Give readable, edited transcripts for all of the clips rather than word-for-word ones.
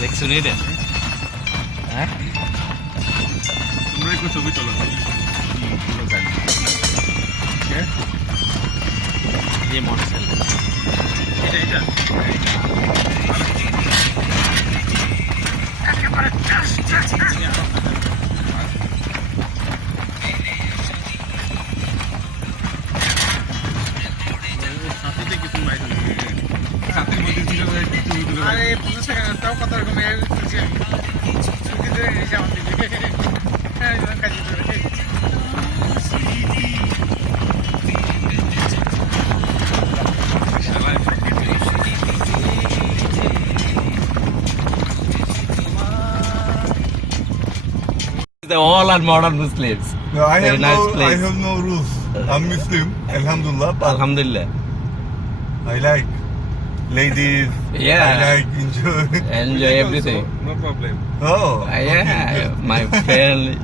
দেখছো নি রে? হ্যাঁ তোমরা একটু ছবি তোলো ये मोटरसाइकिल এটা একেবারে সাথে কিছু নাই সাথে মধ্যে ছিল ছবি তুলে আরে 50 টাকা তাও কত রকম এর কিছু ছবি ধরে নিয়ে আমাদের হ্যাঁ কাজ করে all are modern Muslims. No, I have no rules. I'm Muslim, alhamdulillah. But Alhamdulillah. I like ladies. Yeah. I like Enjoy everything. No problem. Oh. Yeah, my family.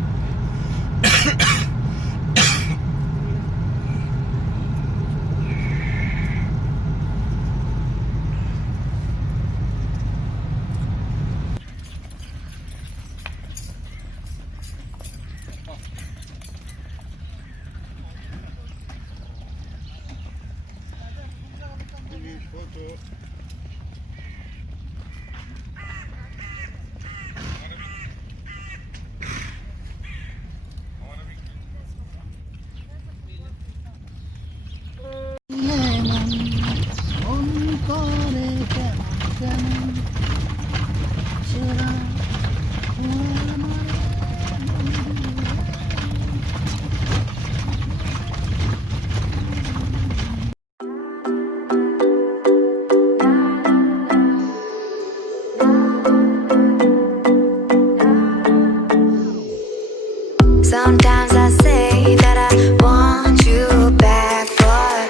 Sometimes I say that I want you back, but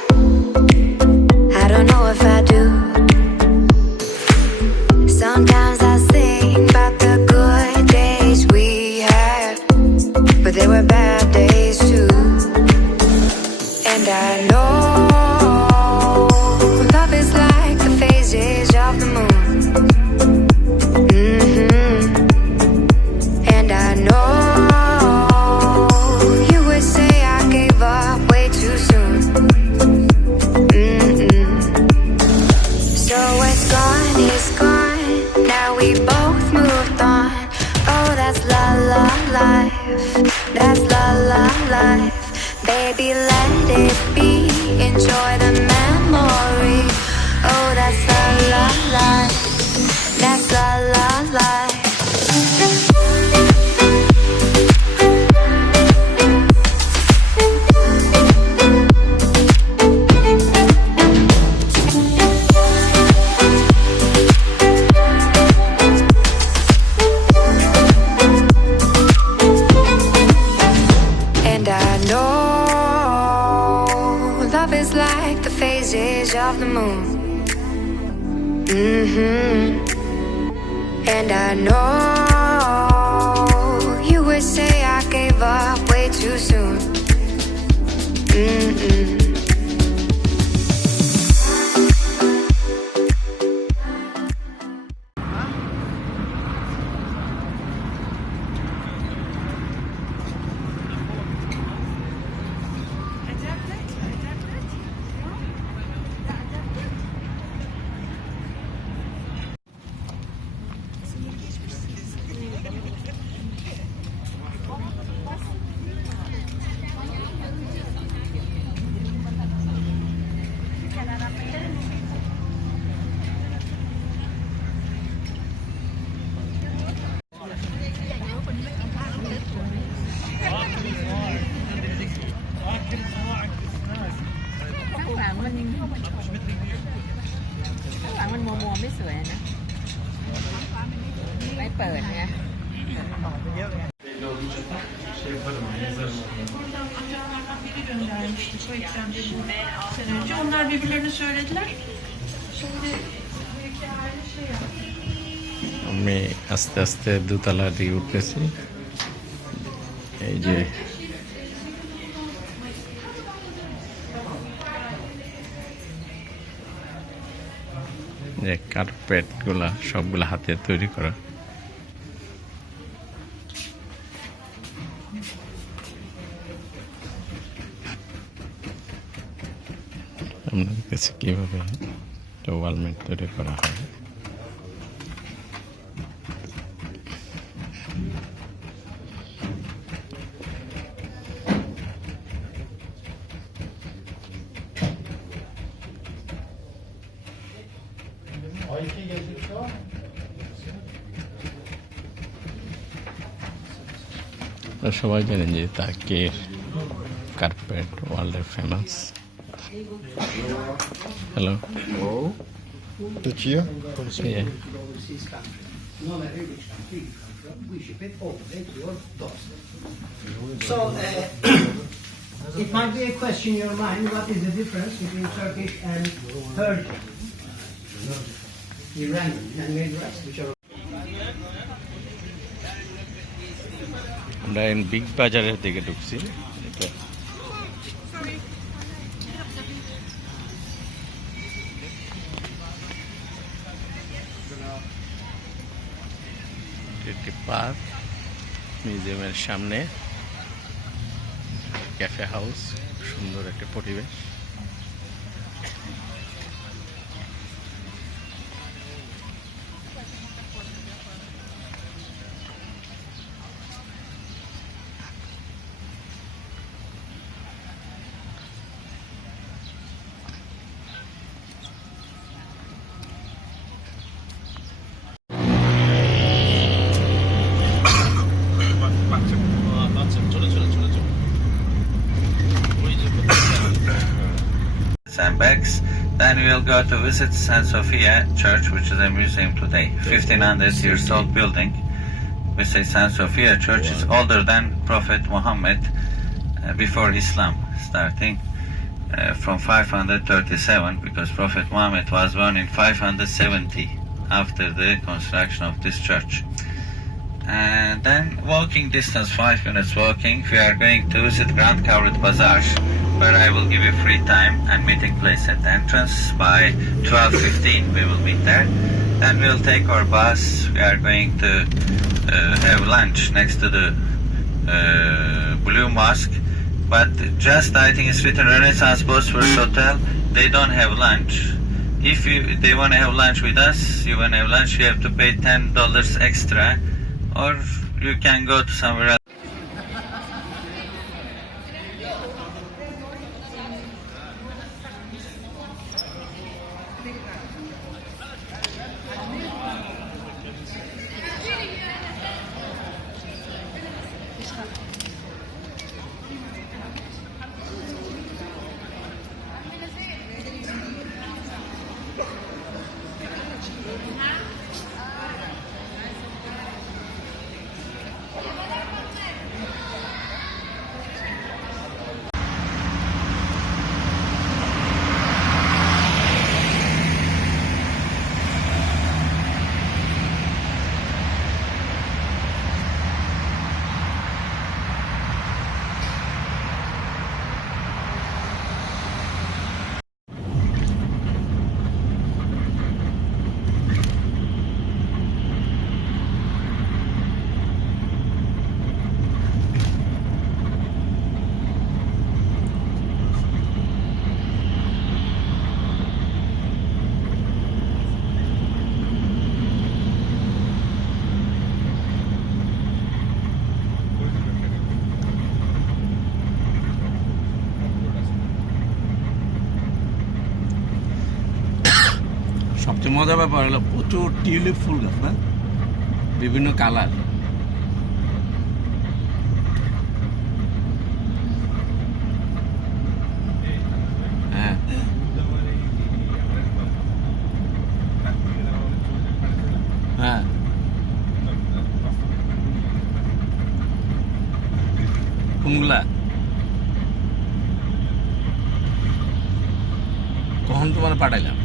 I don't know if I do. Sometimes I think about the good days we had, but there were bad days too. And I know love is like the phases of the moon. And I know that's la la life. Baby, let it be. Enjoy the memory. Oh, that's la la life. That's la la life. Of the moon. And I know you would say I gave up way too soon. Önce onlar birbirlerine söylediler. Şimdi iki aile şey yaptı. আমি আস্তে আস্তে দোতলার দিকে উঠতেছি। এই যে যে carpet গুলা সবগুলা হাতে তৈরি করা। আপনাদের কাছে কিভাবে ওয়ালমেট তৈরি করা হয়। সবাই জানেন যে তার্কির কার্পেট ওয়ার্ল্ডের famous. Hello, Turkey? So, it might be a question in your mind, what is the difference between Turkish and Persian? Iranian and Middle East, which are আমরা বিগ বাজারের দিকে ঢুকছি। একটি পার্ক, মিউজিয়ামের সামনে ক্যাফে হাউস, সুন্দর একটা পরিবেশ। And bags. Then we'll go to visit Sophia Church, which is a museum today. 1500 years old building. We say Sophia Church is older than Prophet Muhammad before Islam, starting from 537, because Prophet Muhammad was born in 570 after the construction of this church. And then walking distance, 5 minutes walking, we are going to visit Grand Covered Bazaar, where I will give you free time and meeting place at the entrance. By 12:15 we will meet there. Then we'll take our bus. We are going to have lunch next to the Blue Mosque. But just, I think it's written Renaissance Bosphorus Hotel, they don't have lunch. If they want to have lunch with us, you want to have lunch, you have to pay $10 extra, or you can go to somewhere else. সবচেয়ে মজার ব্যাপার হলো প্রচুর tulip ফুল গাছ, না বিভিন্ন colour. হ্যাঁ, হ্যাঁ, কোনগুলা কখন তোমার পাঠাইলাম?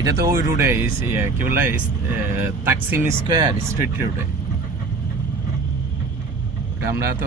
এটা তো ওই রোডে, কি বলে তাকসিম স্কোয়ার স্ট্রিট রোডে। আমরা তো